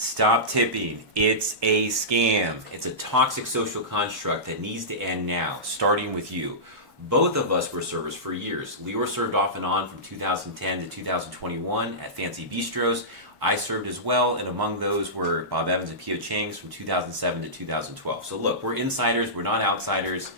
Stop tipping. It's a scam. It's a toxic social construct that needs to end now, starting with you. Both of us were servers for years. Lior served off and on from 2010 to 2021 at Fancy Bistros. I served as well, and among those were Bob Evans and Pio Chang's from 2007 to 2012. So look, we're insiders, we're not outsiders,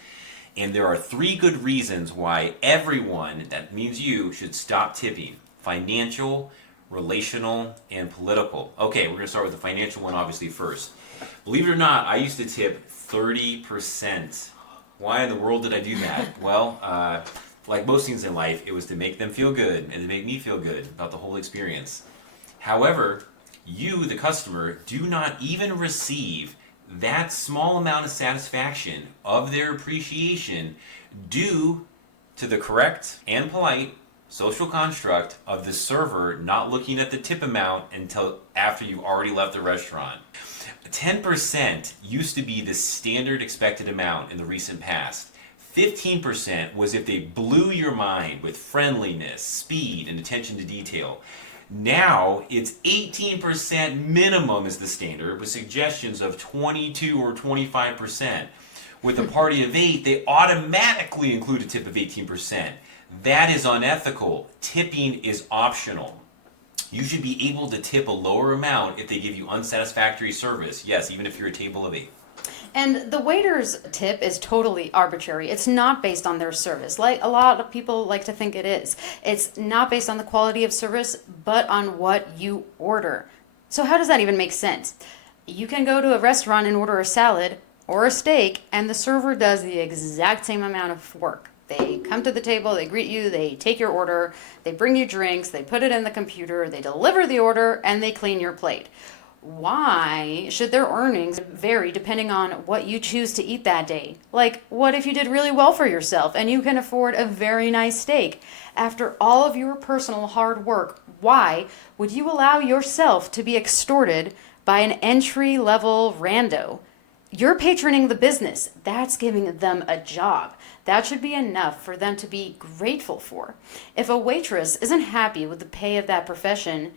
and there are three good reasons why everyone, that means you, should stop tipping. Financial, relational, and political. Okay, we're going to start with the financial one obviously first. Believe it or not, I used to tip 30%. Why in the world did I do that? Well, like most things in life, it was to make them feel good and to make me feel good about the whole experience. However, you, the customer, do not even receive that small amount of satisfaction of their appreciation due to the correct and polite social construct of the server not looking at the tip amount until after you've already left the restaurant. 10% used to be the standard expected amount in the recent past. 15% was if they blew your mind with friendliness, speed, and attention to detail. Now it's 18% minimum is the standard, with suggestions of 22 or 25%. With a party of 8, they automatically include a tip of 18%. That is unethical. Tipping is optional. You should be able to tip a lower amount if they give you unsatisfactory service. Yes, even if you're a table of 8. And the waiter's tip is totally arbitrary. It's not based on their service, like a lot of people like to think it is. It's not based on the quality of service, but on what you order. So how does that even make sense? You can go to a restaurant and order a salad or a steak, and the server does the exact same amount of work. They come to the table, they greet you, they take your order, they bring you drinks, they put it in the computer, they deliver the order, and they clean your plate. Why should their earnings vary depending on what you choose to eat that day? Like, what if you did really well for yourself and you can afford a very nice steak? After all of your personal hard work, why would you allow yourself to be extorted by an entry-level rando? You're patroning the business. That's giving them a job. That should be enough for them to be grateful for. If a waitress isn't happy with the pay of that profession,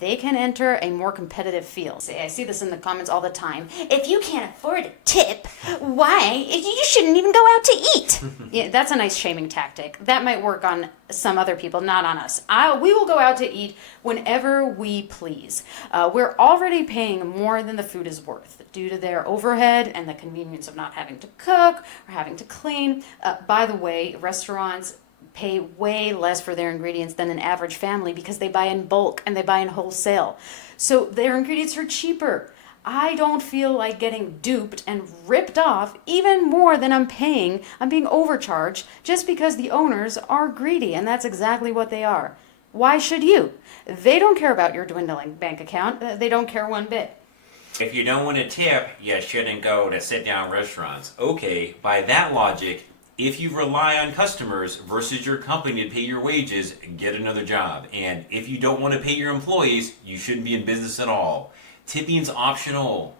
they can enter a more competitive field. I see this in the comments all the time. If you can't afford a tip, why? You shouldn't even go out to eat. Yeah, that's a nice shaming tactic. That might work on some other people, not on us. We will go out to eat whenever we please. We're already paying more than the food is worth due to their overhead and the convenience of not having to cook or having to clean. By the way, restaurants pay way less for their ingredients than an average family because they buy in bulk and they buy in wholesale. So their ingredients are cheaper. I don't feel like getting duped and ripped off even more than I'm paying. I'm being overcharged just because the owners are greedy, and that's exactly what they are. Why should you? They don't care about your dwindling bank account. They don't care one bit. If you don't want to tip, you shouldn't go to sit-down restaurants. Okay, by that logic, if you rely on customers versus your company to pay your wages, get another job. And if you don't want to pay your employees, you shouldn't be in business at all. Tipping's optional.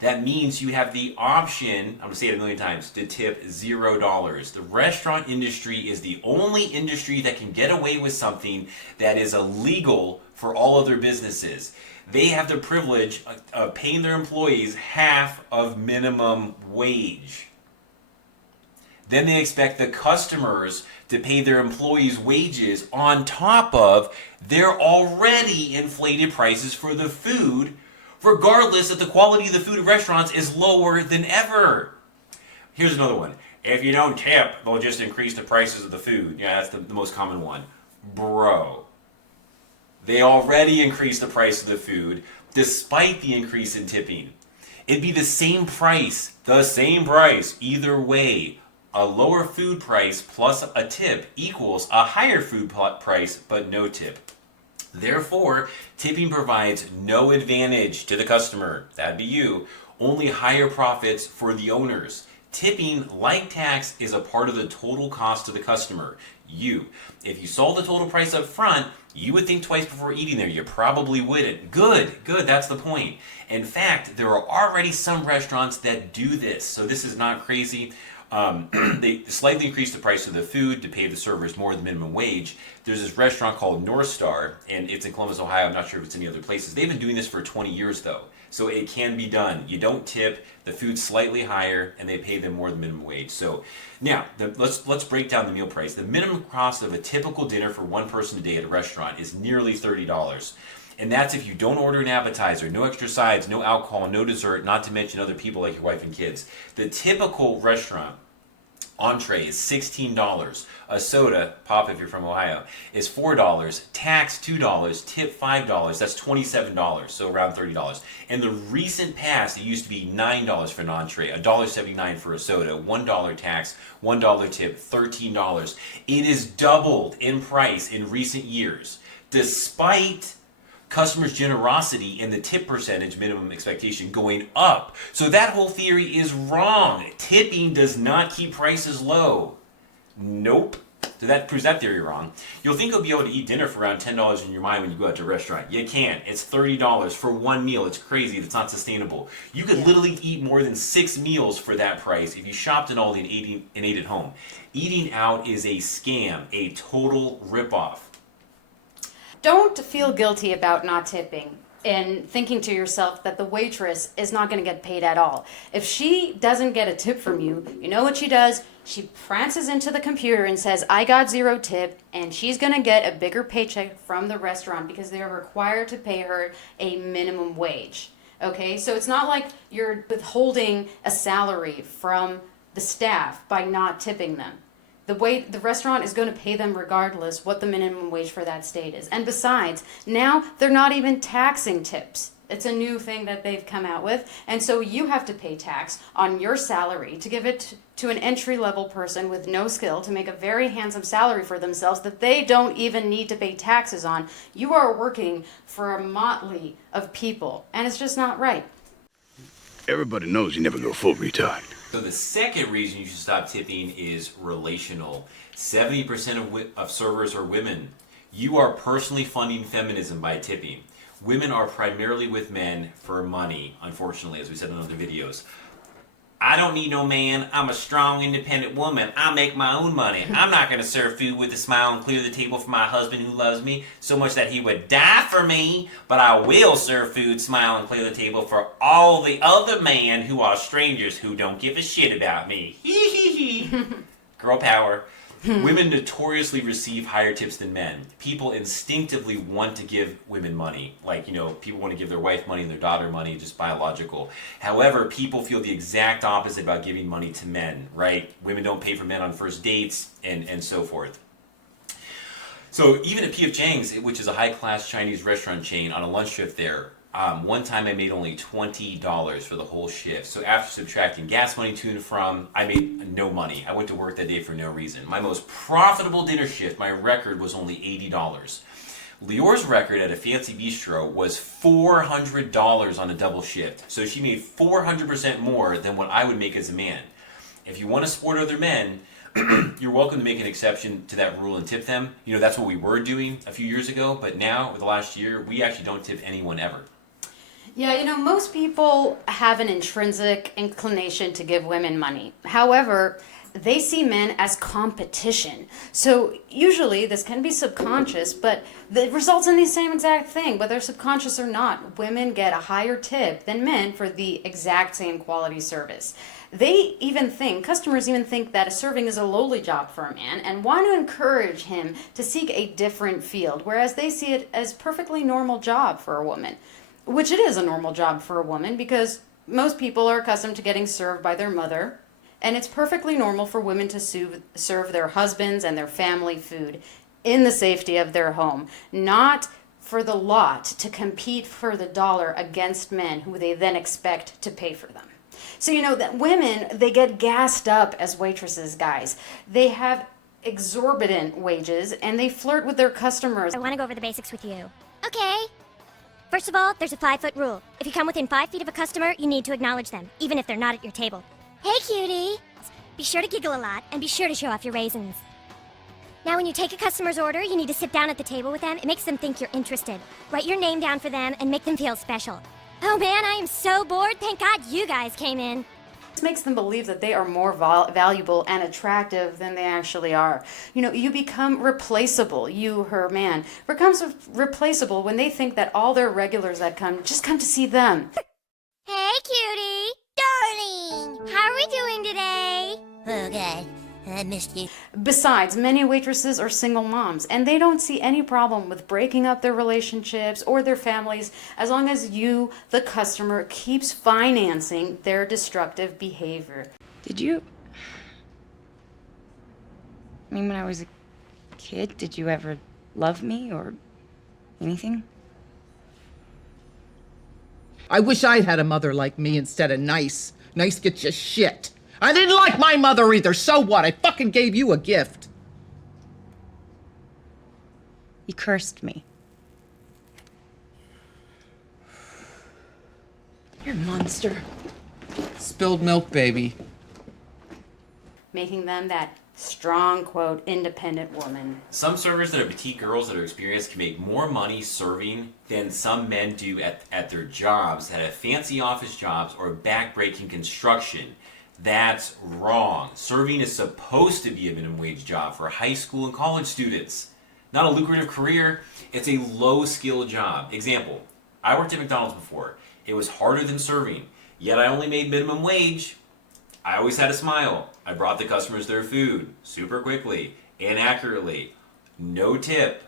That means you have the option, I'm going to say it a million times, to tip $0. The restaurant industry is the only industry that can get away with something that is illegal for all other businesses. They have the privilege of paying their employees half of minimum wage. Then they expect the customers to pay their employees' wages on top of their already inflated prices for the food, regardless that the quality of the food at restaurants is lower than ever. Here's another one. If you don't tip, they'll just increase the prices of the food. Yeah, that's the most common one. Bro. They already increased the price of the food despite the increase in tipping. It'd be the same price, either way. A lower food price plus a tip equals a higher food price but no tip. Therefore, tipping provides no advantage to the customer, that'd be you, only higher profits for the owners. Tipping, like tax, is a part of the total cost to the customer, you. If you sold the total price up front, you would think twice before eating there. You probably wouldn't. Good, that's the point. In fact, there are already some restaurants that do this, so this is not crazy. They slightly increased the price of the food to pay the servers more than minimum wage. There's this restaurant called North Star, and it's in Columbus, Ohio. I'm not sure if it's any other places. They've been doing this for 20 years, though. So it can be done. You don't tip, the food's slightly higher, and they pay them more than minimum wage. So now, let's break down the meal price. The minimum cost of a typical dinner for one person a day at a restaurant is nearly $30. And that's if you don't order an appetizer, no extra sides, no alcohol, no dessert, not to mention other people like your wife and kids. The typical restaurant entree is $16. A soda, pop if you're from Ohio, is $4. Tax $2. Tip $5. That's $27. So around $30. In the recent past, it used to be $9 for an entree, $1.79 for a soda, $1 tax, $1 tip, $13. It is doubled in price in recent years, despite customers' generosity and the tip percentage minimum expectation going up. So that whole theory is wrong. Tipping does not keep prices low. Nope. So that proves that theory wrong. You'll think you'll be able to eat dinner for around $10 in your mind when you go out to a restaurant. You can't. It's $30 for one meal. It's crazy. That's not sustainable. You could literally eat more than 6 meals for that price if you shopped in Aldi and ate at home. Eating out is a scam, a total ripoff. Don't feel guilty about not tipping and thinking to yourself that the waitress is not going to get paid at all. If she doesn't get a tip from you, you know what she does? She prances into the computer and says, I got 0 tip, and she's going to get a bigger paycheck from the restaurant because they are required to pay her a minimum wage. Okay, so it's not like you're withholding a salary from the staff by not tipping them. The restaurant is going to pay them regardless what the minimum wage for that state is. And besides, now they're not even taxing tips. It's a new thing that they've come out with. And so you have to pay tax on your salary to give it to an entry-level person with no skill to make a very handsome salary for themselves that they don't even need to pay taxes on. You are working for a motley of people, and it's just not right. Everybody knows you never go full retard. So the second reason you should stop tipping is relational. 70% of servers are women. You are personally funding feminism by tipping. Women are primarily with men for money, unfortunately, as we said in other videos. I don't need no man. I'm a strong, independent woman. I make my own money. I'm not going to serve food with a smile and clear the table for my husband who loves me so much that he would die for me, but I will serve food, smile, and clear the table for all the other men who are strangers who don't give a shit about me. Hee hee hee. Girl power. Women notoriously receive higher tips than men. People instinctively want to give women money. Like, people want to give their wife money and their daughter money, just biological. However, people feel the exact opposite about giving money to men, right? Women don't pay for men on first dates and so forth. So even at P.F. Chang's, which is a high-class Chinese restaurant chain, on a lunch shift there, one time I made only $20 for the whole shift. So after subtracting gas money to and from, I made no money. I went to work that day for no reason. My most profitable dinner shift, my record was only $80. Lior's record at a fancy bistro was $400 on a double shift. So she made 400% more than what I would make as a man. If you want to support other men, you're welcome to make an exception to that rule and tip them. That's what we were doing a few years ago, but now, over the last year, we actually don't tip anyone ever. Yeah, most people have an intrinsic inclination to give women money. However, they see men as competition. So usually this can be subconscious, but it results in the same exact thing, whether subconscious or not. Women get a higher tip than men for the exact same quality service. Customers even think that serving is a lowly job for a man and want to encourage him to seek a different field, whereas they see it as perfectly normal job for a woman. Which it is a normal job for a woman because most people are accustomed to getting served by their mother, and it's perfectly normal for women to serve their husbands and their family food in the safety of their home, not for the lot to compete for the dollar against men who they then expect to pay for them. So that women, they get gassed up as waitresses, guys. They have exorbitant wages and they flirt with their customers. I want to go over the basics with you. Okay. First of all, there's a 5-foot rule. If you come within 5 feet of a customer, you need to acknowledge them, even if they're not at your table. Hey, cutie! Be sure to giggle a lot, and be sure to show off your raisins. Now, when you take a customer's order, you need to sit down at the table with them. It makes them think you're interested. Write your name down for them and make them feel special. Oh man, I am so bored. Thank God you guys came in. This makes them believe that they are more valuable and attractive than they actually are. You know, you become replaceable. You, her man, becomes replaceable when they think that all their regulars that come just come to see them. Hey, cutie. Darling. How are we doing today? Oh, God. I missed you. Besides, many waitresses are single moms, and they don't see any problem with breaking up their relationships or their families as long as you, the customer, keeps financing their destructive behavior. Did you... I mean, when I was a kid, did you ever love me or anything? I wish I'd had a mother like me instead of nice. Nice gets you shit. I didn't like my mother either, so what? I fucking gave you a gift. You cursed me. You're a monster. Spilled milk, baby. Making them that strong, quote, independent woman. Some servers that are petite girls that are experienced can make more money serving than some men do at their jobs that have fancy office jobs or backbreaking construction. That's wrong. Serving is supposed to be a minimum wage job for high school and college students. Not a lucrative career, it's a low skill job. Example, I worked at McDonald's before. It was harder than serving, yet I only made minimum wage. I always had a smile. I brought the customers their food super quickly and accurately. No tip.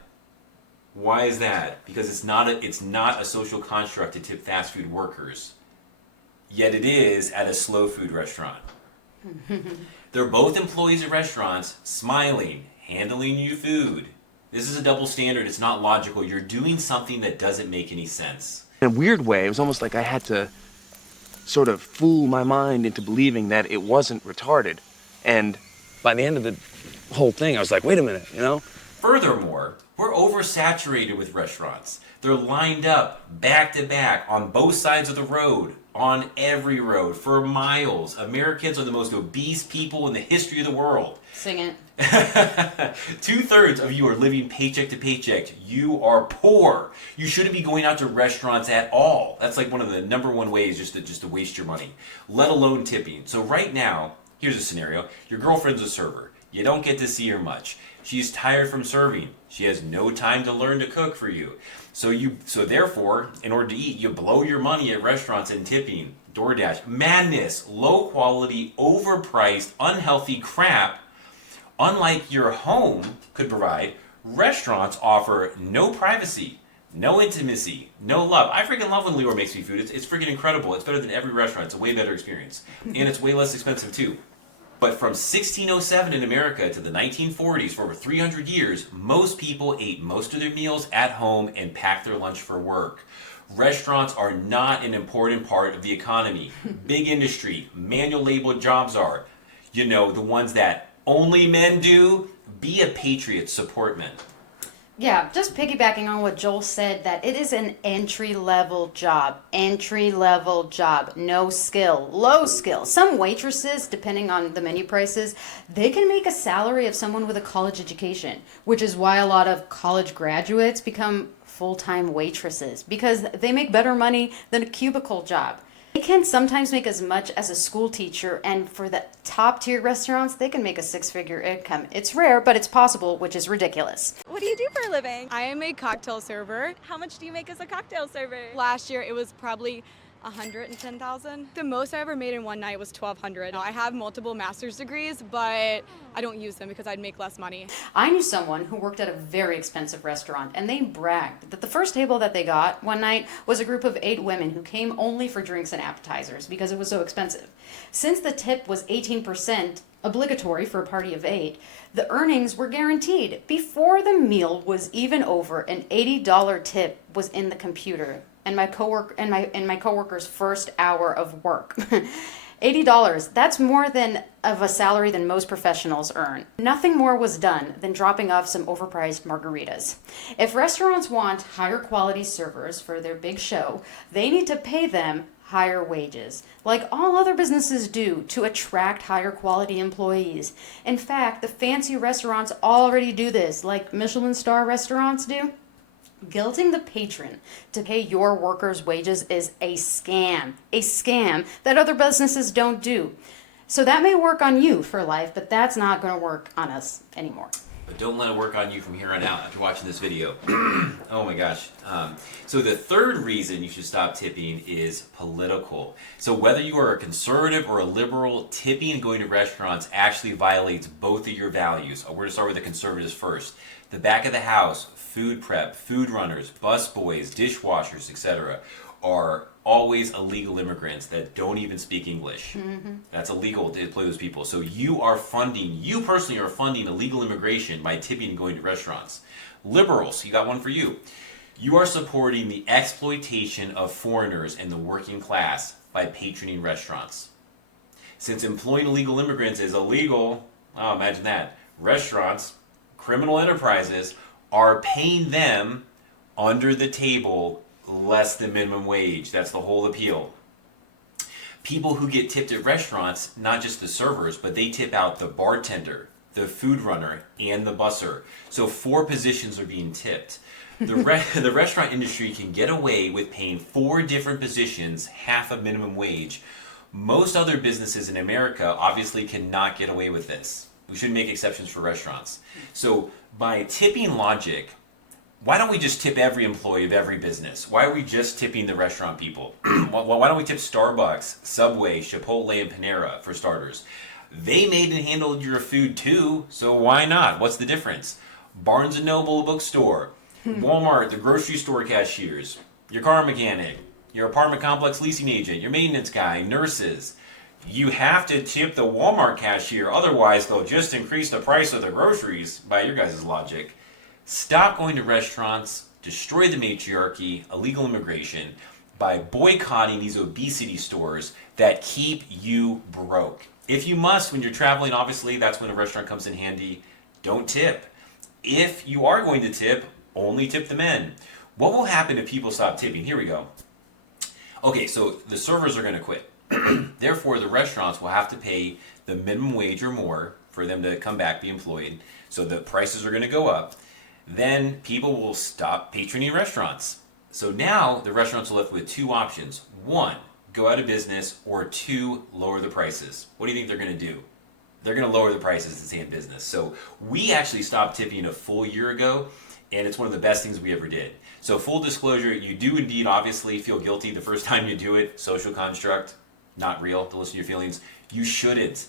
Why is that? Because it's not a social construct to tip fast food workers. Yet it is at a slow food restaurant. They're both employees at restaurants, smiling, handling you food. This is a double standard. It's not logical. You're doing something that doesn't make any sense. In a weird way, it was almost like I had to sort of fool my mind into believing that it wasn't retarded. And by the end of the whole thing, I was like, wait a minute, you know? Furthermore, we're oversaturated with restaurants. They're lined up, back to back, on both sides of the road, on every road, for miles. Americans are the most obese people in the history of the world. Sing it. 2/3 of you are living paycheck to paycheck. You are poor. You shouldn't be going out to restaurants at all. That's like one of the number one ways just to waste your money, let alone tipping. So right now, here's a scenario. Your girlfriend's a server. You don't get to see her much. She's tired from serving. She has no time to learn to cook for you. So therefore, in order to eat, you blow your money at restaurants and tipping, DoorDash. Madness, low quality, overpriced, unhealthy crap. Unlike your home could provide, restaurants offer no privacy, no intimacy, no love. I freaking love when Leor makes me food. It's freaking incredible. It's better than every restaurant. It's a way better experience. And it's way less expensive too. But from 1607 in America to the 1940s, for over 300 years, most people ate most of their meals at home and packed their lunch for work. Restaurants are not an important part of the economy. Big industry, manual labor jobs are. You know, the ones that only men do. Be a patriot, support men. Yeah, just piggybacking on what Joel said, that it is an entry-level job. Entry-level job. No skill. Low skill. Some waitresses, depending on the menu prices, they can make a salary of someone with a college education, which is why a lot of college graduates become full-time waitresses, because they make better money than a cubicle job. They can sometimes make as much as a school teacher, and for the top tier restaurants, they can make a six-figure income. It's rare, but it's possible, which is ridiculous. What do you do for a living? I am a cocktail server. How much do you make as a cocktail server? Last year it was probably 110,000. The most I ever made in one night was 1,200. I have multiple master's degrees, but I don't use them because I'd make less money. I knew someone who worked at a very expensive restaurant, and they bragged that the first table that they got one night was a group of 8 women who came only for drinks and appetizers because it was so expensive. Since the tip was 18%, obligatory for a party of 8, the earnings were guaranteed. Before the meal was even over, an $80 tip was in the computer, and my coworker's first hour of work. $80, that's more than of a salary than most professionals earn. Nothing more was done than dropping off some overpriced margaritas. If restaurants want higher quality servers for their big show, they need to pay them higher wages, like all other businesses do, to attract higher quality employees. In fact, the fancy restaurants already do this, like Michelin star restaurants do. Guilting the patron to pay your workers' wages is a scam that other businesses don't do. So that may work on you for life, but that's not going to work on us anymore. But don't let it work on you from here on out after watching this video. Oh my gosh. So the third reason you should stop tipping is political. So whether you are a conservative or a liberal, tipping and going to restaurants actually violates both of your values. We're going to start with the conservatives first. The back of the house, food prep, food runners, bus boys, dishwashers, etc. are always illegal immigrants that don't even speak English. That's illegal to employ those people. So you personally are funding illegal immigration by tipping and going to restaurants. Liberals, you got one for you. You are supporting the exploitation of foreigners and the working class by patroning restaurants. Since employing illegal immigrants is illegal, oh, imagine that. Restaurants, criminal enterprises, are paying them under the table less than minimum wage. That's the whole appeal. People who get tipped at restaurants, not just the servers, but they tip out the bartender, the food runner, and the busser. So 4 positions are being tipped. The restaurant industry can get away with paying 4 different positions half a minimum wage. Most other businesses in America obviously cannot get away with this. We shouldn't make exceptions for restaurants. So by tipping logic, why don't we just tip every employee of every business? Why are we just tipping the restaurant people? Why don't we tip Starbucks, Subway, Chipotle, and Panera for starters? They made and handled your food too, so why not? What's the difference? Barnes & Noble bookstore, Walmart, the grocery store cashiers, your car mechanic, your apartment complex leasing agent, your maintenance guy, nurses. You have to tip the Walmart cashier, otherwise they'll just increase the price of the groceries, by your guys' logic. Stop going to restaurants, destroy the matriarchy, illegal immigration, by boycotting these obesity stores that keep you broke. If you must, when you're traveling, obviously, that's when a restaurant comes in handy. Don't tip. If you are going to tip, only tip the men. What will happen if people stop tipping? Here we go. Okay, so the servers are going to quit. Therefore, the restaurants will have to pay the minimum wage or more for them to come back, be employed. So the prices are going to go up. Then people will stop patroning restaurants. So now the restaurants are left with 2 options. 1, go out of business, or 2, lower the prices. What do you think they're going to do? They're going to lower the prices to stay in business. So we actually stopped tipping a full year ago, and it's one of the best things we ever did. So full disclosure, you do indeed obviously feel guilty the first time you do it. Social construct, not real, to listen to your feelings. You shouldn't.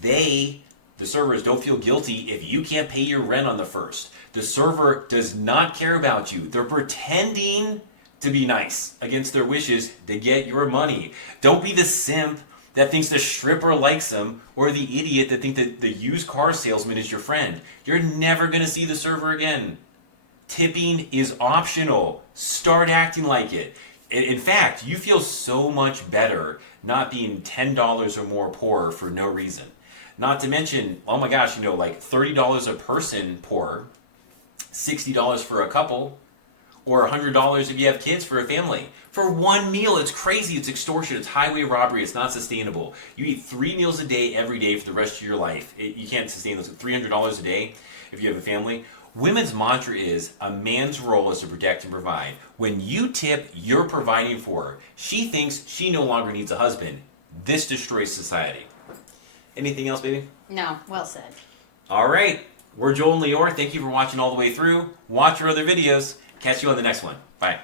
The servers don't feel guilty if you can't pay your rent on the first. The server does not care about you. They're pretending to be nice against their wishes to get your money. Don't be the simp that thinks the stripper likes them, or the idiot that thinks that the used car salesman is your friend. You're never going to see the server again. Tipping is optional. Start acting like it. In fact, you feel so much better not being $10 or more poorer for no reason. Not to mention, oh my gosh, like $30 a person poorer, $60 for a couple, or $100 if you have kids for a family. For one meal, it's crazy, it's extortion, it's highway robbery, it's not sustainable. You eat 3 meals a day every day for the rest of your life. You can't sustain those. $300 a day if you have a family. Women's mantra is, a man's role is to protect and provide. When you tip, you're providing for her. She thinks she no longer needs a husband. This destroys society. Anything else, baby? No, well said. All right. We're Joel and Lior. Thank you for watching all the way through. Watch our other videos. Catch you on the next one. Bye.